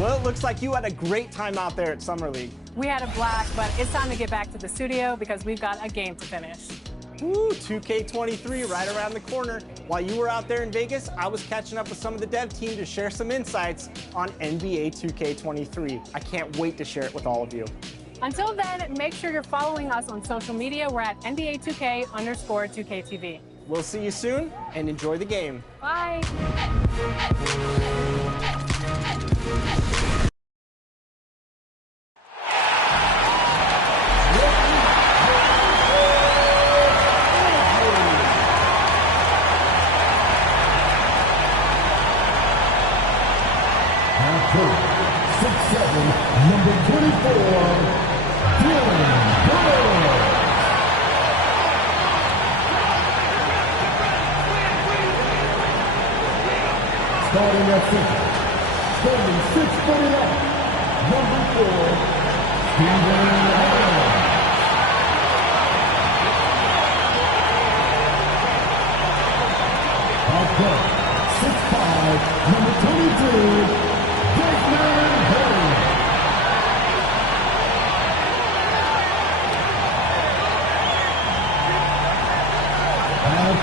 Well, it looks like you had a great time out there at Summer League. We had a blast, but it's time to get back to the studio because we've got a game to finish. Woo, 2K23 right around the corner. While you were out there in Vegas, I was catching up with some of the dev team to share some insights on NBA 2K23. I can't wait to share it with all of you. Until then, make sure you're following us on social media. We're at NBA2K_2KTV. We'll see you soon, and enjoy the game. Bye. Number 24, starting at center, standing 6 foot up, number 4, Steven Adams. Out front, 6'5", number 22,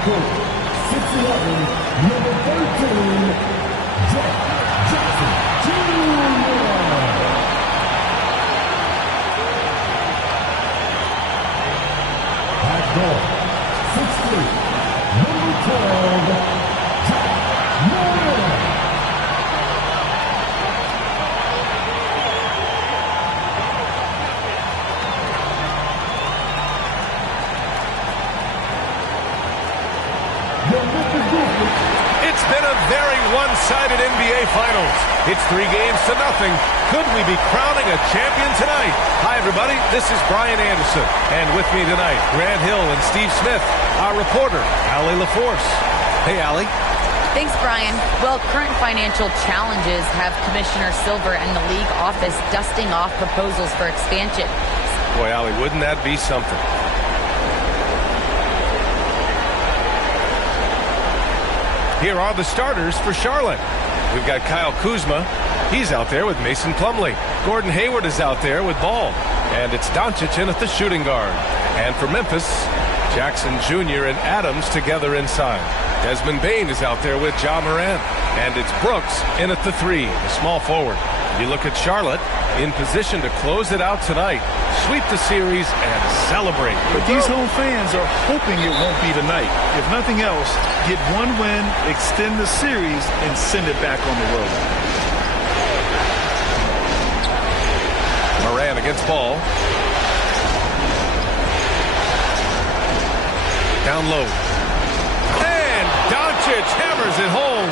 Coach, 6'11", number 13, Jackson Jr. At guard, 6'3", number 12, Jack Moore. It's been a very one-sided NBA Finals. It's 3-0. Could we be crowning a champion tonight? Hi, everybody. This is Brian Anderson. And with me tonight, Grant Hill and Steve Smith, our reporter, Allie LaForce. Hey, Allie. Thanks, Brian. Well, current financial challenges have Commissioner Silver and the league office dusting off proposals for expansion. Boy, Allie, wouldn't that be something? Here are the starters for Charlotte. We've got Kyle Kuzma. He's out there with Mason Plumlee. Gordon Hayward is out there with Ball. And it's Doncic in at the shooting guard. And for Memphis, Jackson Jr. and Adams together inside. Desmond Bane is out there with Ja Morant. And it's Brooks in at the 3, the small forward. You look at Charlotte, in position to close it out tonight, sweep the series, and celebrate. But these home fans are hoping it won't be tonight. If nothing else, get one win, extend the series, and send it back on the road. Morant against Ball. Down low. And Doncic hammers it home.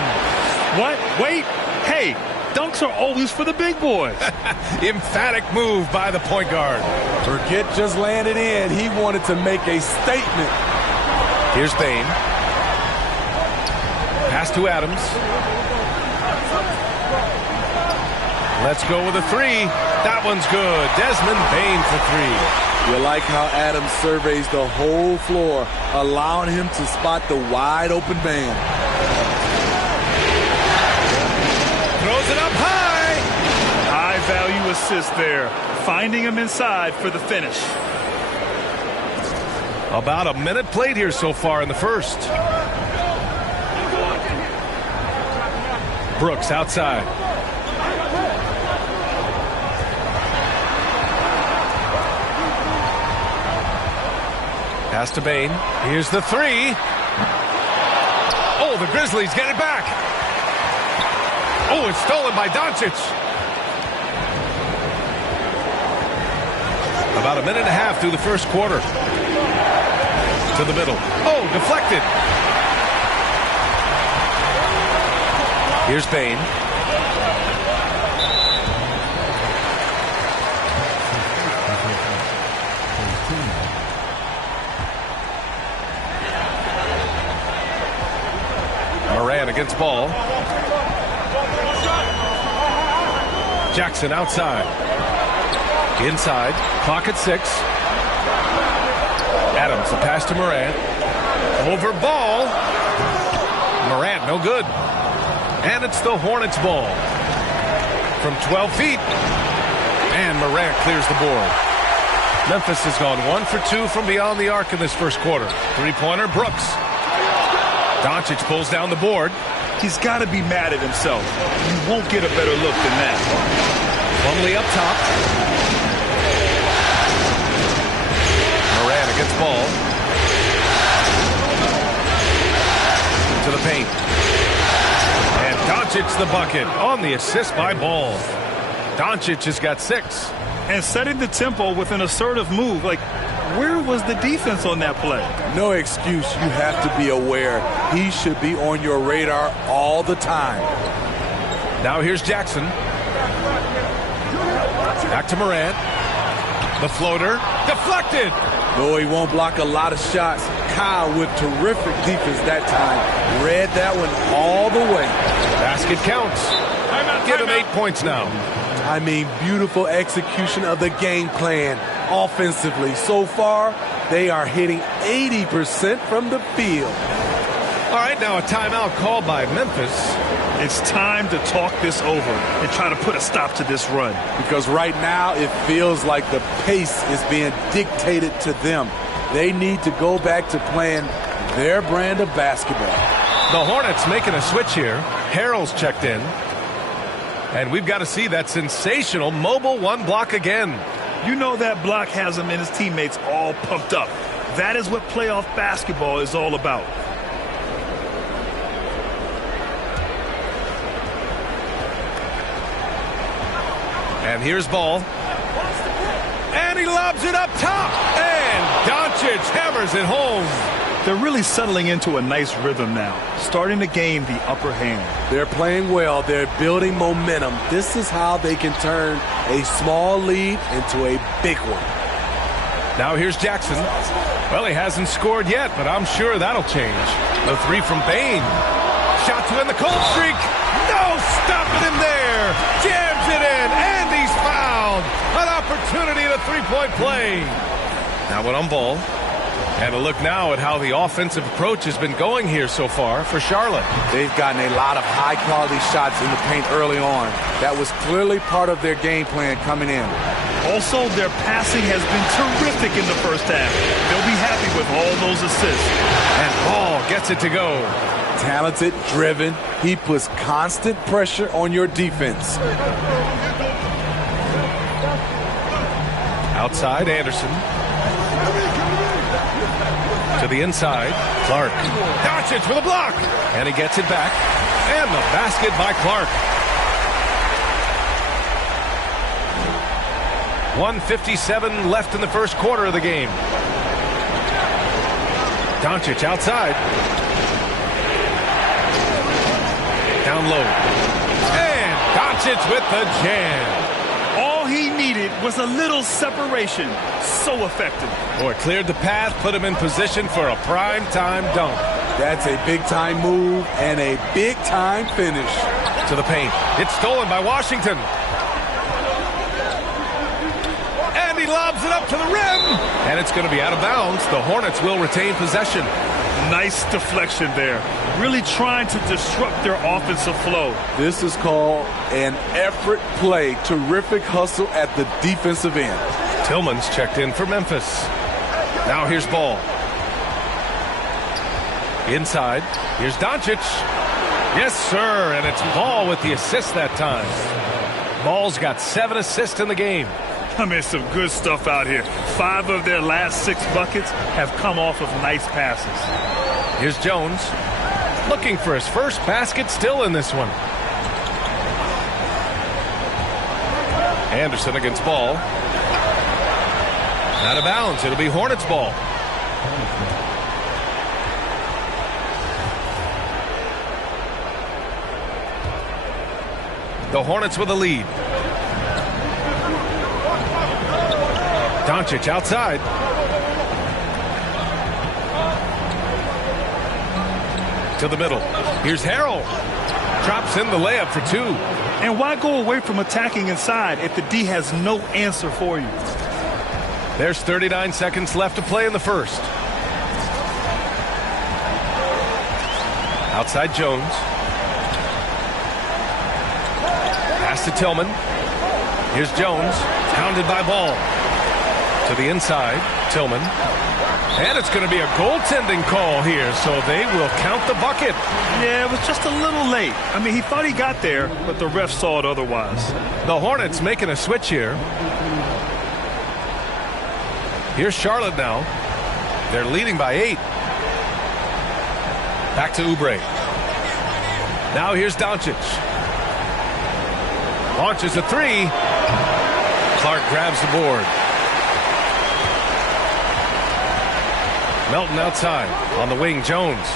What? Wait. Hey. Dunks are always for the big boys. Emphatic move by the point guard. Burkett just landed in. He wanted to make a statement. Here's Bane. Pass to Adams. Let's go with a 3. That one's good. Desmond Bane for 3. You like how Adams surveys the whole floor, allowing him to spot the wide open man. Throws it up high. High value assist there. Finding him inside for the finish. About a minute played here so far in the first. Brooks outside. Pass to Bane. Here's the 3. Oh, the Grizzlies get it back. Oh, it's stolen by Doncic. About a minute and a half through the first quarter. To the middle. Oh, deflected. Here's Bane. Morant against Ball. Jackson outside. Inside. Clock at 6. Adams, a pass to Morant. Over Ball. Morant, no good. And it's the Hornets' ball. from 12 feet. And Morant clears the board. Memphis has gone 1 for 2 from beyond the arc in this first quarter. Three-pointer, Brooks. Doncic pulls down the board. He's got to be mad at himself. You won't get a better look than that. Plumlee up top. Morant against Ball. To the paint. And Doncic the bucket on the assist by Ball. Doncic has got 6. And setting the tempo with an assertive move. Like, where was the defense on that play? No excuse. You have to be aware. He should be on your radar all the time. Now here's Jackson. Back to Morant. The floater. Deflected. Though he won't block a lot of shots, Kyle with terrific defense that time. Read that one all the way. Basket counts. Give him 8 points now. I mean, beautiful execution of the game plan offensively. So far, they are hitting 80% from the field. All right, now a timeout called by Memphis. It's time to talk this over and try to put a stop to this run. Because right now, it feels like the pace is being dictated to them. They need to go back to playing their brand of basketball. The Hornets making a switch here. Harrell's checked in. And we've got to see that sensational mobile one block again. You know that block has him and his teammates all pumped up. That is what playoff basketball is all about. And here's Ball. And he lobs it up top. And Doncic hammers it home. They're really settling into a nice rhythm now, starting to gain the upper hand. They're playing well. They're building momentum. This is how they can turn a small lead into a big one. Now here's Jackson. Well, he hasn't scored yet, but I'm sure that'll change. The three from Bain. Shot to end the cold streak. No stopping him there. Jams it in, and he's fouled. An opportunity at a three-point play. Now one on Ball. And a look now at how the offensive approach has been going here so far for Charlotte. They've gotten a lot of high-quality shots in the paint early on. That was clearly part of their game plan coming in. Also, their passing has been terrific in the first half. They'll be happy with all those assists. And Ball gets it to go. Talented, driven. He puts constant pressure on your defense. Outside, Anderson. To the inside, Clark. Doncic with a block. And he gets it back. And the basket by Clark. 1:57 left in the first quarter of the game. Doncic outside. Down low. And Doncic with the jam. All he needed was a little separation. So effective. Boy, cleared the path, put him in position for a prime-time dunk. That's a big-time move and a big-time finish. To the paint. It's stolen by Washington. And he lobs it up to the rim. And it's going to be out of bounds. The Hornets will retain possession. Nice deflection there. Really trying to disrupt their offensive flow. This is called an effort play. Terrific hustle at the defensive end. Tillman's checked in for Memphis. Now here's Ball. Inside. Here's Doncic. Yes, sir. And it's Ball with the assist that time. Ball's got 7 assists in the game. I mean, some good stuff out here. 5 of their last 6 buckets have come off of nice passes. Here's Jones. Looking for his first basket still in this one. Anderson against Ball. Out of bounds. It'll be Hornets ball. The Hornets with a lead. Doncic outside. To the middle. Here's Harrell. Drops in the layup for 2. And why go away from attacking inside if the D has no answer for you? There's 39 seconds left to play in the first. Outside Jones. Pass to Tillman. Here's Jones, hounded by Ball. To the inside, Tillman. And it's going to be a goaltending call here, so they will count the bucket. Yeah, it was just a little late. I mean, he thought he got there, but the ref saw it otherwise. The Hornets making a switch here. Here's Charlotte now. They're leading by 8. Back to Oubre. Now here's Doncic. Launches a 3. Clark grabs the board. Melton outside. On the wing, Jones.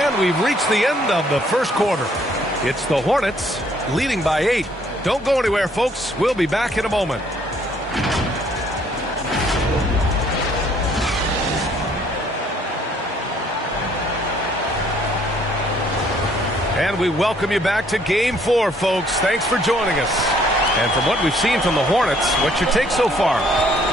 And we've reached the end of the first quarter. It's the Hornets leading by 8. Don't go anywhere, folks. We'll be back in a moment. And we welcome you back to Game 4, folks. Thanks for joining us. And from what we've seen from the Hornets, what's your take so far?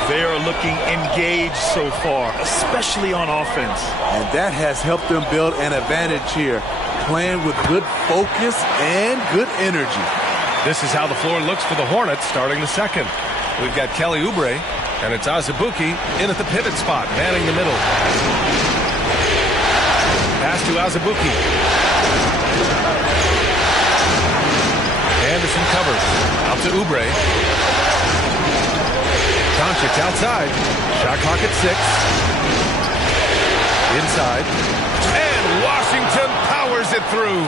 They are looking engaged so far, especially on offense. And that has helped them build an advantage here, playing with good focus and good energy. This is how the floor looks for the Hornets starting the second. We've got Kelly Oubre, and it's Azubuike in at the pivot spot, manning the middle. Pass to Azubuike. Anderson covers. Out to Oubre. Doncic outside. Shot clock at 6. Inside. And Washington powers it through.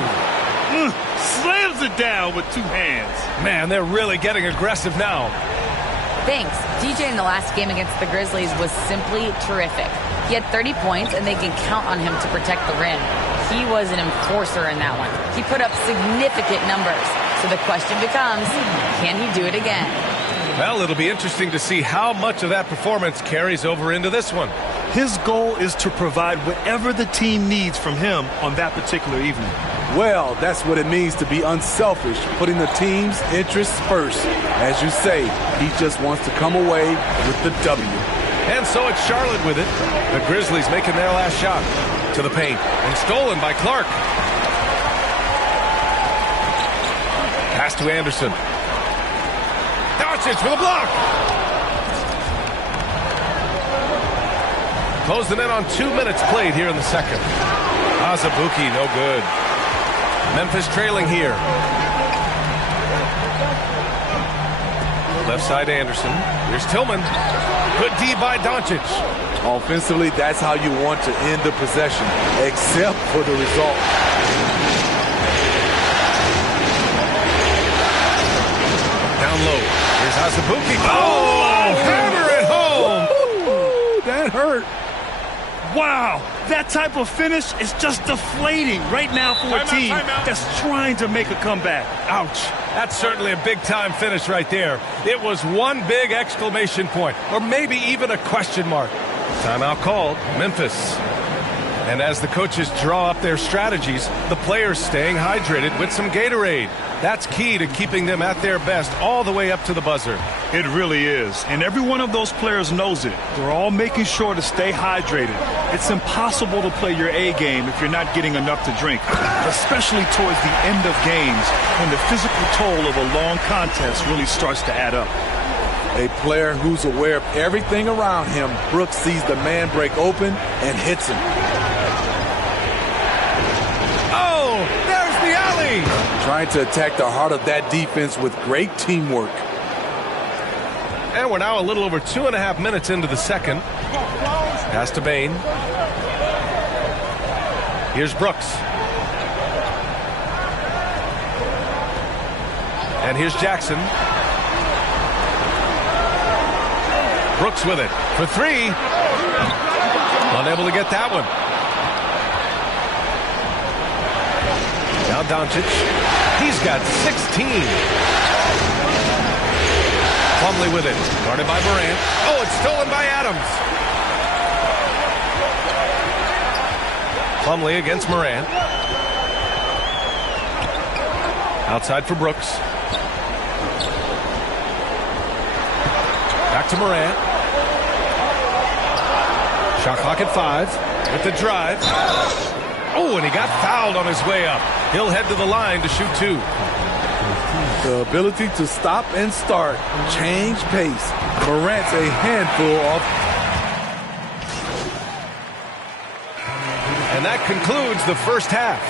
Slams it down with 2 hands. Man, they're really getting aggressive now. Thanks. DJ in the last game against the Grizzlies was simply terrific. He had 30 points, and they can count on him to protect the rim. He was an enforcer in that one. He put up significant numbers. So the question becomes, can he do it again? Well, it'll be interesting to see how much of that performance carries over into this one. His goal is to provide whatever the team needs from him on that particular evening. Well, that's what it means to be unselfish, putting the team's interests first. As you say, he just wants to come away with the W. And so it's Charlotte with it. The Grizzlies making their last shot. To the paint. And stolen by Clark. Pass to Anderson. Doncic with a block. Close the net on 2 minutes played here in the second. Azubuike, no good. Memphis trailing here. Left side Anderson. Here's Tillman. Good D by Doncic. Offensively, that's how you want to end the possession, except for the result. Down low. Here's Azubuike. Oh, hammer it home. Ooh, that hurt. Wow, that type of finish is just deflating right now for a team that's trying to make a comeback. Ouch. That's certainly a big-time finish right there. It was one big exclamation point, or maybe even a question mark. Timeout called, Memphis. And as the coaches draw up their strategies, the players staying hydrated with some Gatorade. That's key to keeping them at their best all the way up to the buzzer. It really is. And every one of those players knows it. They're all making sure to stay hydrated. It's impossible to play your A game if you're not getting enough to drink, especially towards the end of games when the physical toll of a long contest really starts to add up. A player who's aware of everything around him. Brooks sees the man break open and hits him. Oh, there's the alley. Trying to attack the heart of that defense with great teamwork. And we're now a little over 2.5 minutes into the second. Pass to Bain. Here's Brooks. And here's Jackson. Brooks with it for 3. Unable to get that one. Now Doncic. He's got 16. Plumlee with it. Guarded by Morant. Oh, it's stolen by Adams. Plumlee against Morant. Outside for Brooks. Back to Morant. Shot clock at 5. With the drive. Oh, Oh, and he got fouled on his way up. He'll head to the line to shoot 2. The ability to stop and start, change pace. Morant's a handful of... And that concludes the first half.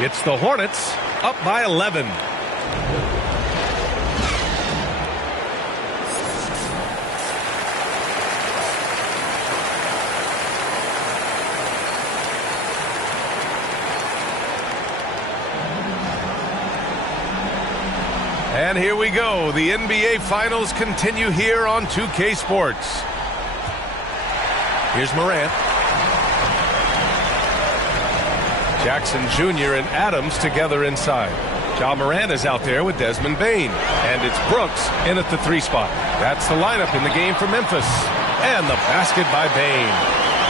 It's the Hornets up by 11. And here we go. The NBA Finals continue here on 2K Sports. Here's Morant. Jackson Jr. and Adams together inside. Ja Morant is out there with Desmond Bane. And it's Brooks in at the 3 spot. That's the lineup in the game for Memphis. And the basket by Bane.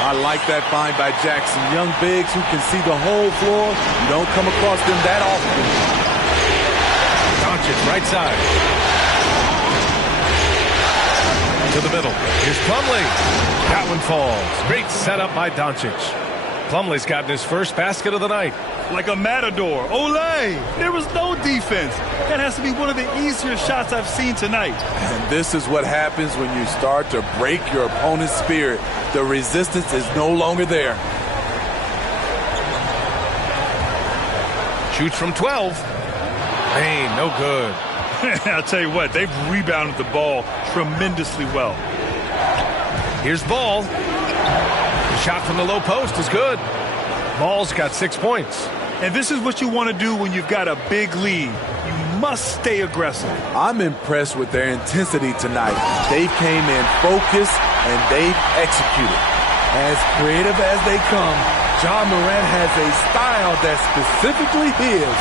I like that find by Jackson. Young bigs who can see the whole floor. You don't come across them that often. Doncic right side. To the middle. Here's Plumlee. That one falls. Great setup by Doncic. Plumlee's gotten his first basket of the night. Like a matador. Olay! There was no defense. That has to be one of the easier shots I've seen tonight. And this is what happens when you start to break your opponent's spirit. The resistance is no longer there. Shoots from 12. Bane, no good. I'll tell you what, they've rebounded the ball tremendously well. Here's Ball. The shot from the low post is good. Ball's got 6 points. And this is what you want to do when you've got a big lead. You must stay aggressive. I'm impressed with their intensity tonight. They came in focused and they've executed. As creative as they come, Ja Morant has a style that's specifically his.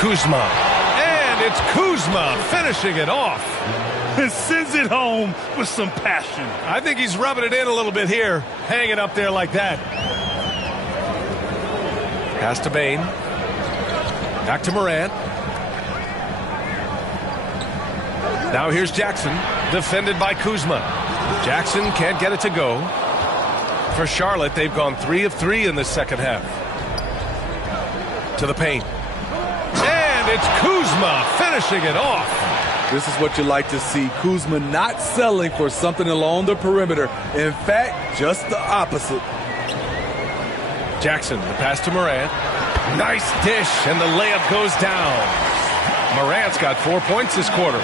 Kuzma. And it's Kuzma finishing it off. And sends it home with some passion. I think he's rubbing it in a little bit here, hanging up there like that. Pass to Bane. Back to Morant. Now here's Jackson, defended by Kuzma. Jackson can't get it to go. For Charlotte, they've gone 3 of 3 in the second half. To the paint. And it's Kuzma finishing it off. This is what you like to see. Kuzma not settling for something along the perimeter. In fact, just the opposite. Jackson, the pass to Morant. Nice dish, and the layup goes down. Morant's got 4 points this quarter.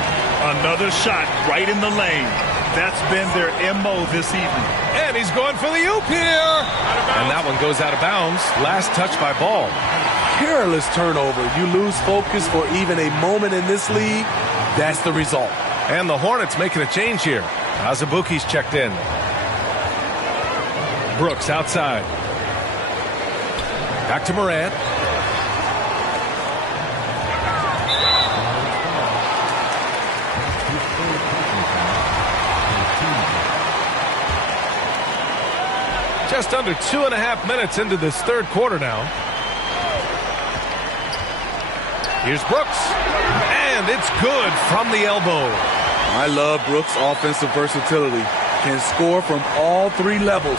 Another shot right in the lane. That's been their MO this evening. And he's going for the oop here. And that one goes out of bounds. Last touch by Ball. Careless turnover. You lose focus for even a moment in this league. That's the result. And the Hornets making a change here. Azubuike's checked in. Brooks outside. Back to Morant. Just under 2.5 minutes into this third quarter now. Here's Brooks. And it's good from the elbow. I love Brooks' offensive versatility. Can score from all 3 levels.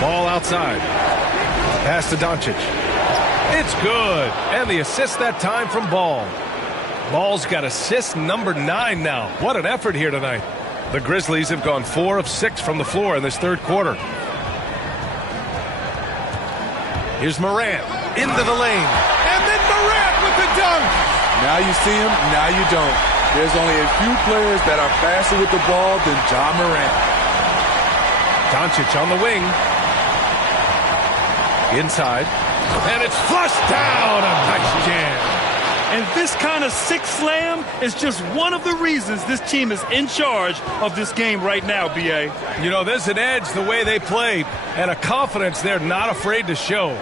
Ball outside. Pass to Doncic. It's good. And the assist that time from Ball. Ball's got assist number 9 now. What an effort here tonight. The Grizzlies have gone 4 of 6 from the floor in this third quarter. Here's Morant into the lane. And then Morant with the dunk. Now you see him, now you don't. There's only a few players that are faster with the ball than Ja Morant. Doncic on the wing. Inside. And it's flushed down. A nice jam. And this kind of sick slam is just one of the reasons this team is in charge of this game right now, B.A. You know, there's an edge the way they play and a confidence they're not afraid to show.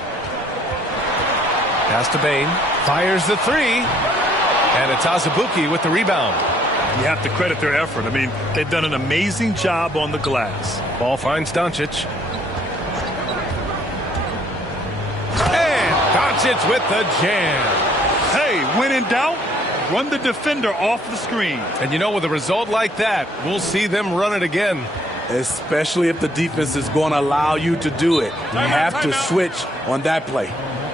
Pass to Bane. Fires the 3. And it's Azubuike with the rebound. You have to credit their effort. I mean, they've done an amazing job on the glass. Ball finds Doncic. And Doncic with the jam. Hey, when in doubt, run the defender off the screen. And you know, with a result like that, we'll see them run it again. especially if the defense is going to allow you to do it. You have to switch on that play.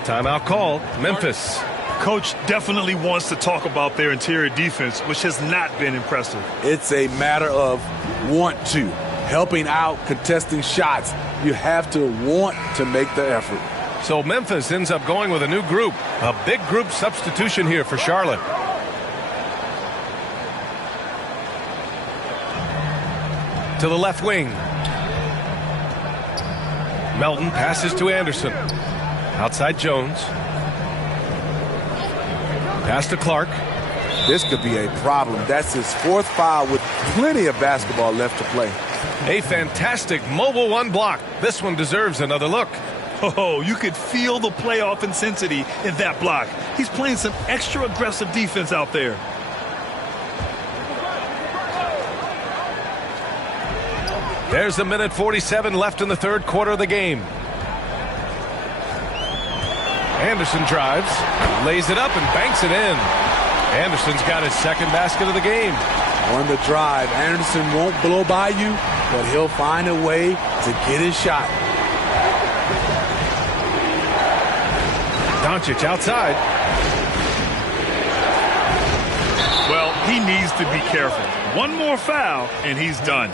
Timeout called. Memphis. Coach definitely wants to talk about their interior defense, which has not been impressive. It's a matter of want to. Helping out, contesting shots. You have to want to make the effort. So Memphis ends up going with a new group. A big group substitution here for Charlotte. To the left wing. Melton passes to Anderson. Outside Jones. Pass to Clark. This could be a problem. That's his 4th foul with plenty of basketball left to play. A fantastic mobile one block. This one deserves another look. Oh, you could feel the playoff intensity in that block. He's playing some extra aggressive defense out there. There's a minute 47 left in the 3rd quarter of the game. Anderson drives, lays it up and banks it in. Anderson's got his 2nd basket of the game. On the drive, Anderson won't blow by you, but he'll find a way to get his shot. Doncic outside. Well, he needs to be careful. One more foul, and he's done.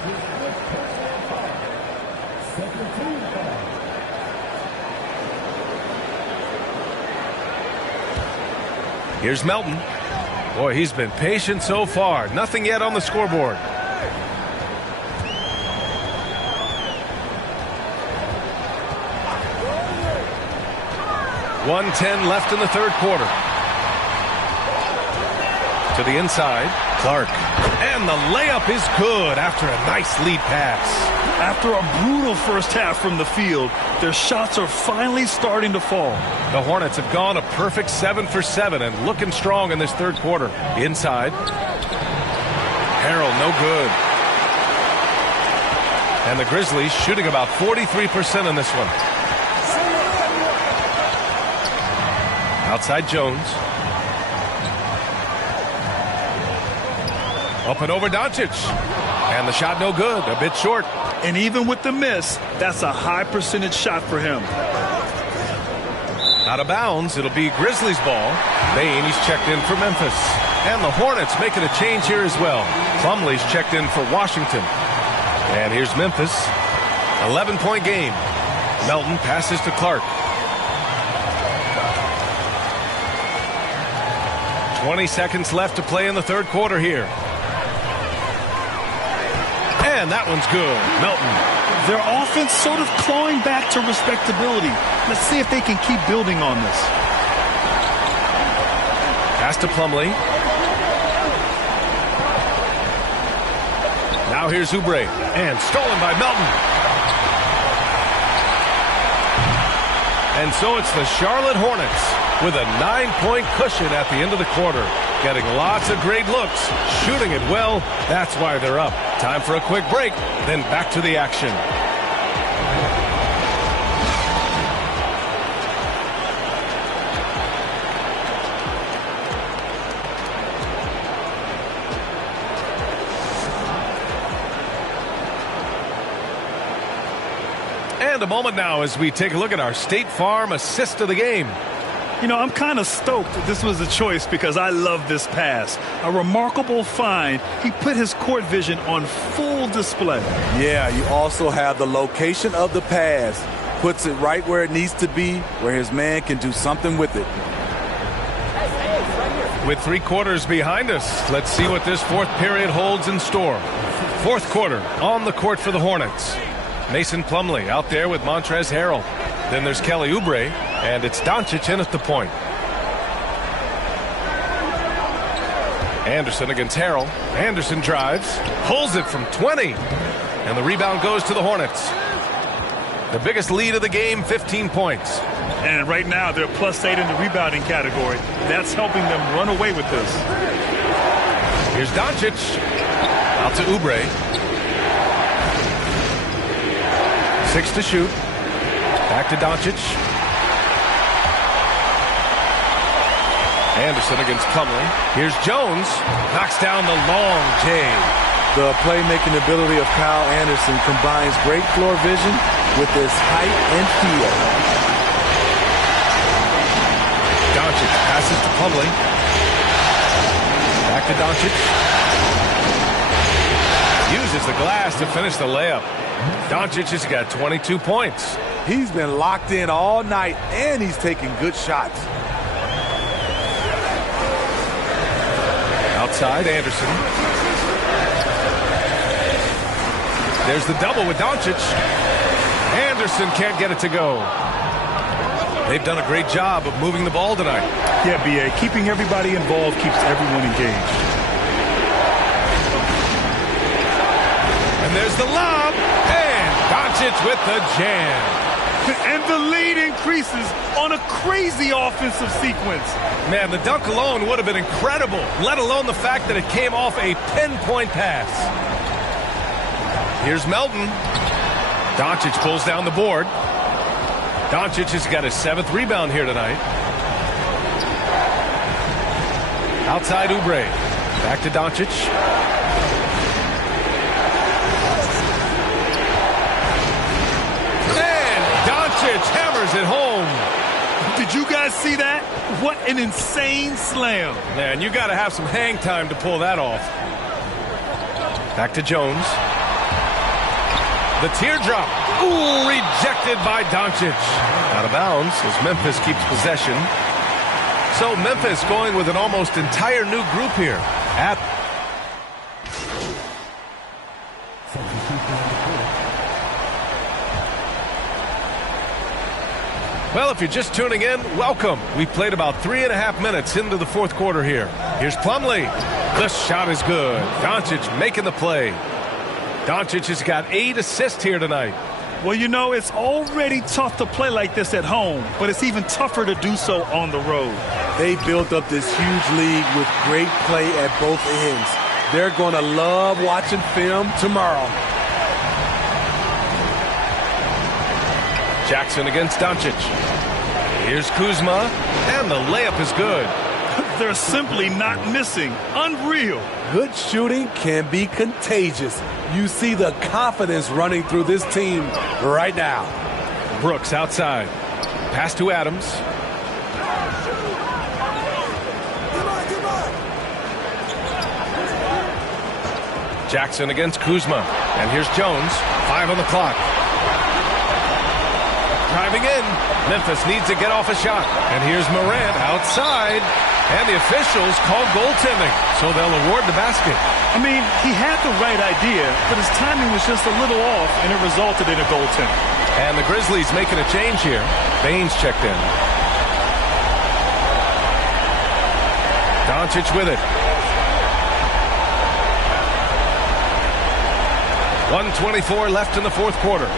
Here's Melton. Boy, he's been patient so far. Nothing yet on the scoreboard. .110 left in the 3rd quarter. To the inside, Clark. And the layup is good after a nice lead pass. After a brutal first half from the field, their shots are finally starting to fall. The Hornets have gone a perfect 7 for 7 and looking strong in this 3rd quarter. Inside. Harrell, no good. And the Grizzlies shooting about 43% in this one. Outside Jones. Up and over Doncic. And the shot no good, a bit short. And even with the miss, that's a high percentage shot for him. Out of bounds, it'll be Grizzlies ball. Bane, he's checked in for Memphis. And the Hornets making a change here as well. Plumlee's checked in for Washington. And here's Memphis. 11-point game. Melton passes to Clark. 20 seconds left to play in the 3rd quarter here. And that one's good. Melton. Their offense sort of clawing back to respectability. Let's see if they can keep building on this. Pass to Plumlee. Now here's Oubre. And stolen by Melton. And so it's the Charlotte Hornets with a 9-point cushion at the end of the quarter. Getting lots of great looks, shooting it well. That's why they're up. Time for a quick break, then back to the action. And a moment now as we take a look at our State Farm assist of the game. You know, I'm kind of stoked this was a choice because I love this pass. A remarkable find. He put his court vision on full display. Yeah, you also have the location of the pass. Puts it right where it needs to be, where his man can do something with it. With 3 quarters behind us, let's see what this 4th period holds in store. 4th quarter on the court for the Hornets. Mason Plumlee out there with Montrezl Harrell. Then there's Kelly Oubre, and it's Doncic in at the point. Anderson against Harrell. Anderson drives, pulls it from 20, and the rebound goes to the Hornets. The biggest lead of the game, 15 points. And right now, they're +8 in the rebounding category. That's helping them run away with this. Here's Doncic. Out to Oubre. 6 to shoot. Back to Doncic. Anderson against Plumlee. Here's Jones. Knocks down the long J. The playmaking ability of Kyle Anderson combines great floor vision with his height and feel. Doncic passes to Plumlee. Back to Doncic. Uses the glass to finish the layup. Doncic has got 22 points. He's been locked in all night, and he's taking good shots. Outside, Anderson. There's the double with Doncic. Anderson can't get it to go. They've done a great job of moving the ball tonight. Yeah, B.A. Keeping everybody involved keeps everyone engaged. And there's the lob. And Doncic with the jam. And the lead increases on a crazy offensive sequence. Man, the dunk alone would have been incredible, let alone the fact that it came off a pinpoint pass. Here's Melton. Doncic pulls down the board. Doncic has got his 7th rebound here tonight. Outside Oubre. Back to Doncic. And Doncic hammers it home. Did you guys see that? What an insane slam. Man, you got to have some hang time to pull that off. Back to Jones. The teardrop. Ooh, rejected by Doncic. Out of bounds as Memphis keeps possession. So Memphis going with an almost entire new group here. Well, if you're just tuning in, welcome. We played about 3.5 minutes into the 4th quarter here. Here's Plumlee. The shot is good. Doncic making the play. Doncic has got 8 assists here tonight. Well, you know, it's already tough to play like this at home, but it's even tougher to do so on the road. They built up this huge league with great play at both ends. They're going to love watching film tomorrow. Jackson against Doncic. Here's Kuzma, and the layup is good. They're simply not missing. Unreal. Good shooting can be contagious. You see the confidence running through this team right now. Brooks outside. Pass to Adams. Jackson against Kuzma. And here's Jones. 5 on the clock. Driving in. Memphis needs to get off a shot. And here's Morant outside. And the officials call goaltending, so they'll award the basket. I mean, he had the right idea, but his timing was just a little off, and it resulted in a goaltending. And the Grizzlies making a change here. Baines checked in. Doncic with it. 1:24 left in the 4th quarter.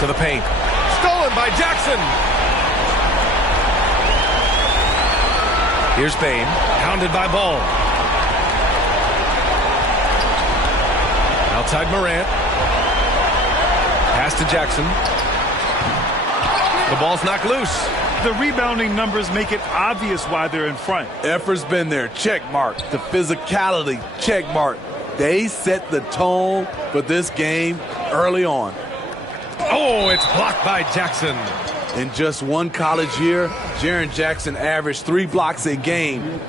To the paint. Stolen by Jackson. Here's Bane, pounded by Ball. Outside Morant. Pass to Jackson. The ball's knocked loose. The rebounding numbers make it obvious why they're in front. Effort's been there, check mark. The physicality, check mark. They set the tone for this game early on. Oh, it's blocked by Jackson. In just one college year, Jaren Jackson averaged 3 blocks a game.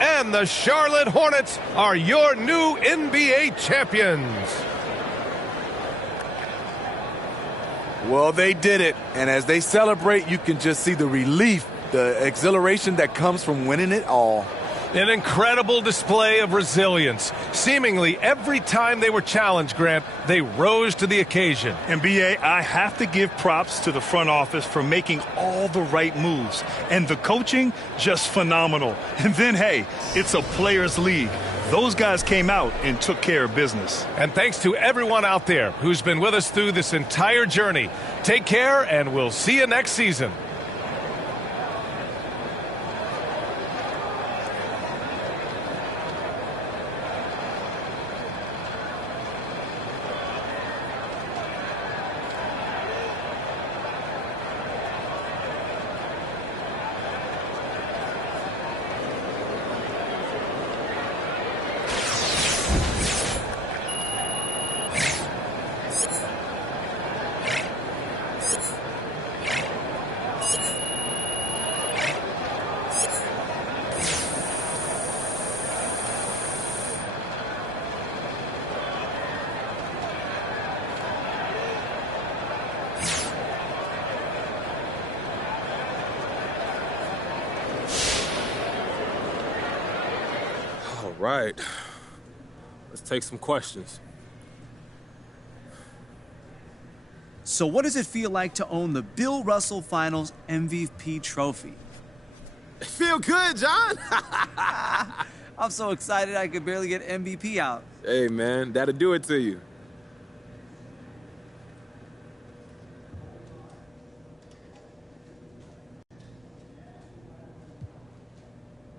And the Charlotte Hornets are your new NBA champions. Well, they did it. And as they celebrate, you can just see the relief, the exhilaration that comes from winning it all. An incredible display of resilience. Seemingly every time they were challenged, Grant, they rose to the occasion. And B.A., I have to give props to the front office for making all the right moves. And the coaching, just phenomenal. And then, hey, it's a players' league. Those guys came out and took care of business. And thanks to everyone out there who's been with us through this entire journey. Take care, and we'll see you next season. right. Let's take some questions. So what does it feel like to own the Bill Russell Finals MVP trophy? Feel good, John. I'm so excited I could barely get MVP out. Hey, man, that'll do it to you.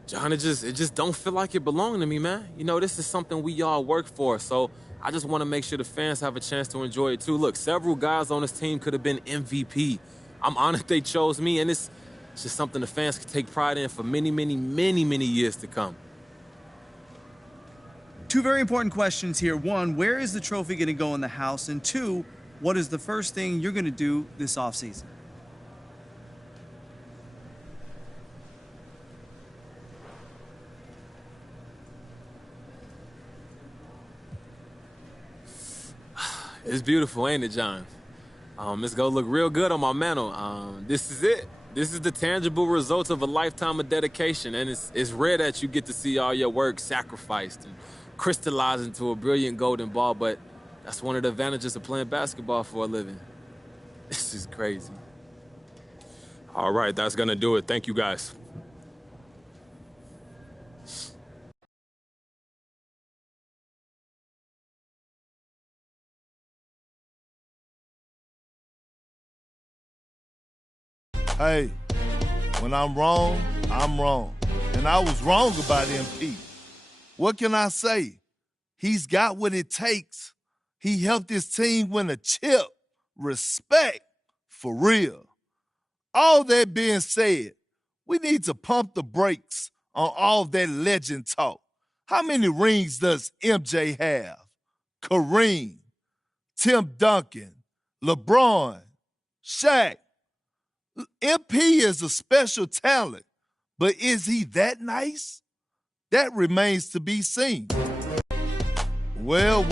John, it just don't feel like it belonged to me, man. You know, this is something we all work for, so I just want to make sure the fans have a chance to enjoy it too. Look, several guys on this team could have been MVP. I'm honored they chose me, and it's just something the fans can take pride in for many, many, many, many years to come. Two very important questions here. One, where is the trophy going to go in the house? And two, what is the first thing you're going to do this offseason? It's beautiful, ain't it, John? It's gonna look real good on my mantle. This is it. This is the tangible result of a lifetime of dedication, and it's rare that you get to see all your work sacrificed and crystallized into a brilliant golden ball, but that's one of the advantages of playing basketball for a living. This is crazy. All right, that's gonna do it. Thank you, guys. Hey, when I'm wrong, I'm wrong. And I was wrong about MP. What can I say? He's got what it takes. He helped his team win a chip. Respect, for real. All that being said, we need to pump the brakes on all that legend talk. How many rings does MJ have? Kareem, Tim Duncan, LeBron, Shaq. MP is a special talent, but is he that nice? That remains to be seen. Well.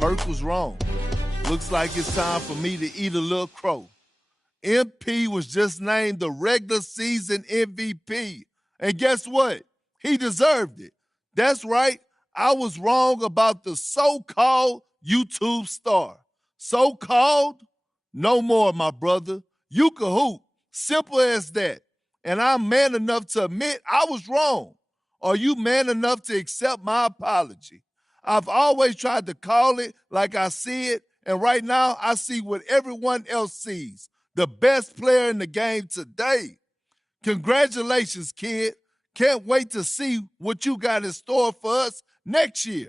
Perk was wrong. Looks like it's time for me to eat a little crow. MP was just named the regular season MVP. And guess what? He deserved it. That's right. I was wrong about the so-called YouTube star. So-called? No more, my brother. You can hoop. Simple as that. And I'm man enough to admit I was wrong. Are you man enough to accept my apology? I've always tried to call it like I see it, and right now I see what everyone else sees. The best player in the game today. Congratulations, kid. Can't wait to see what you got in store for us next year.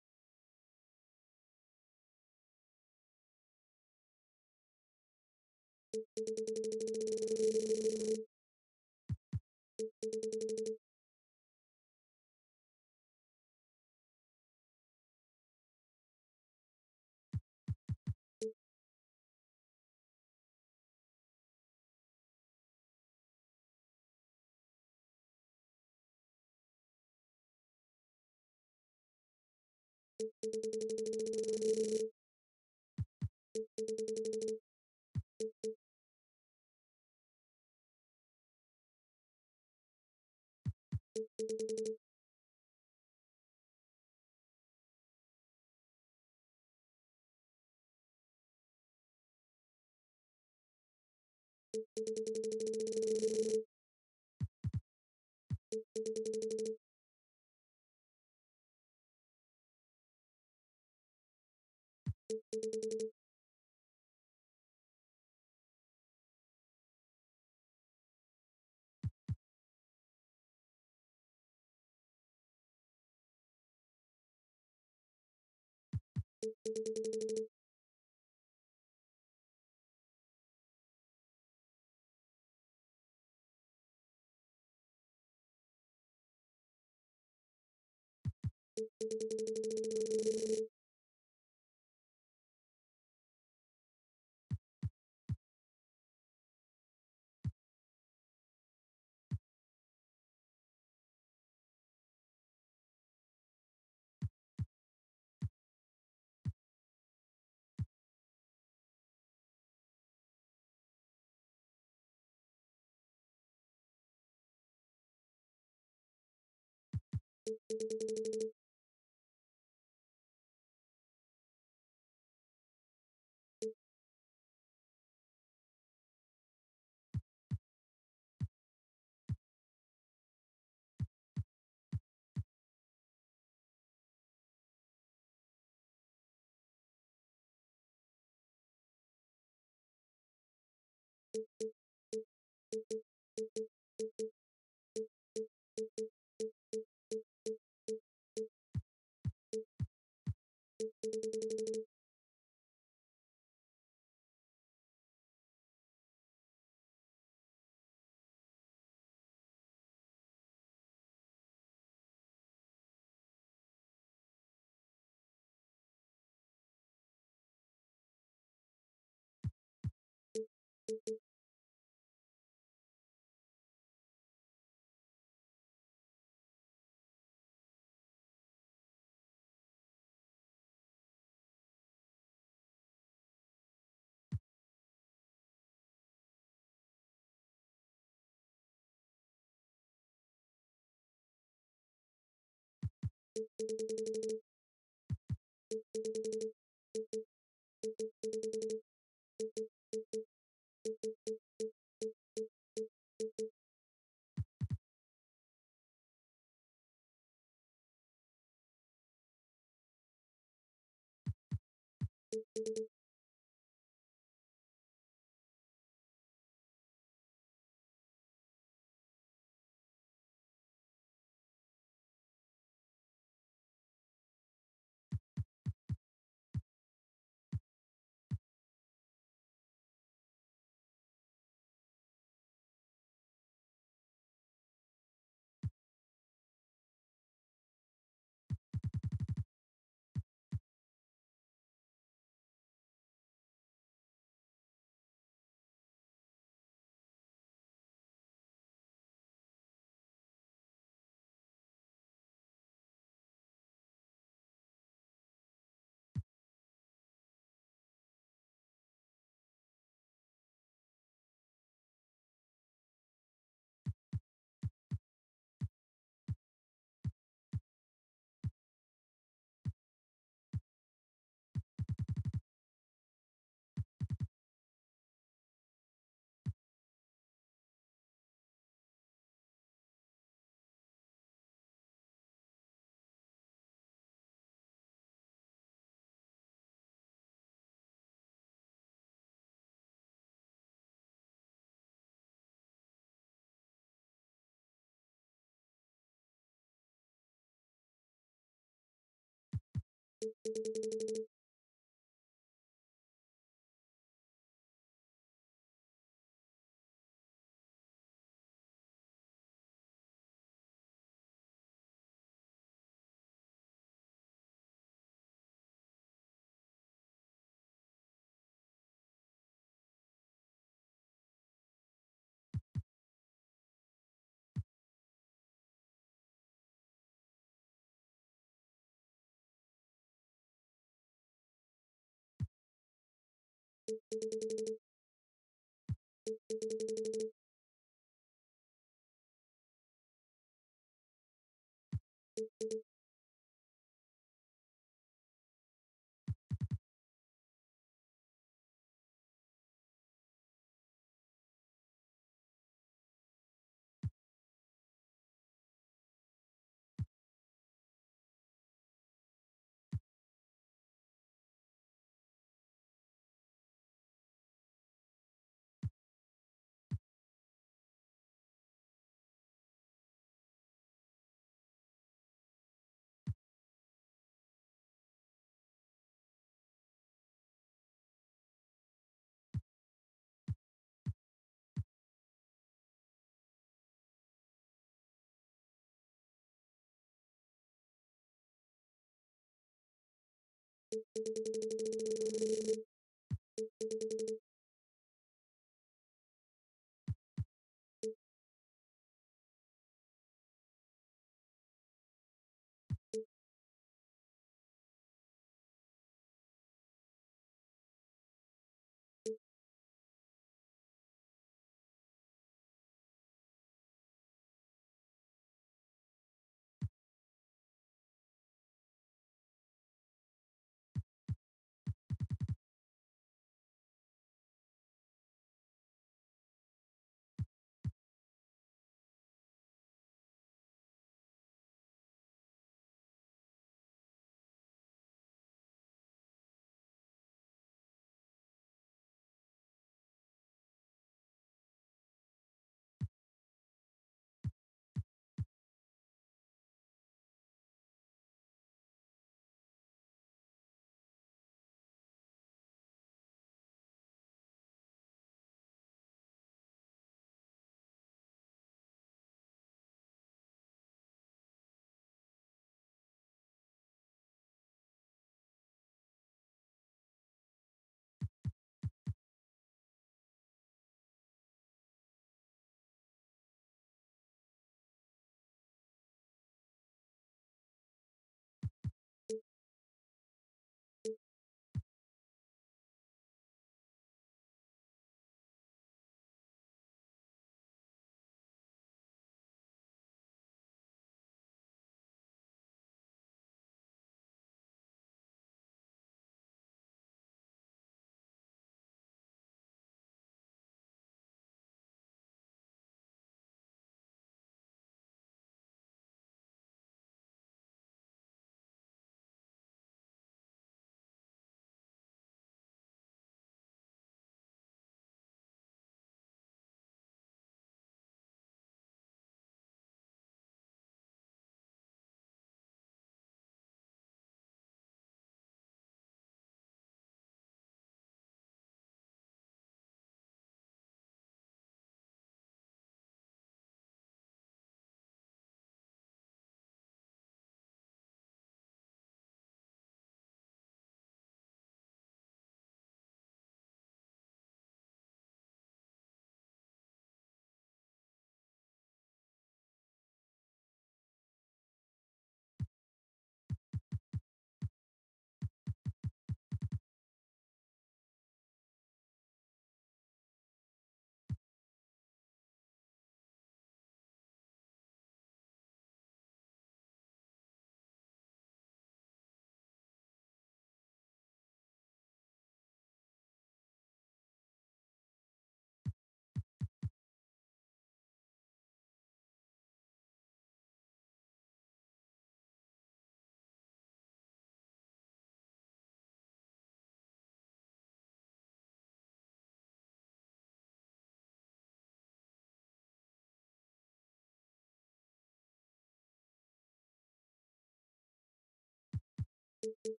you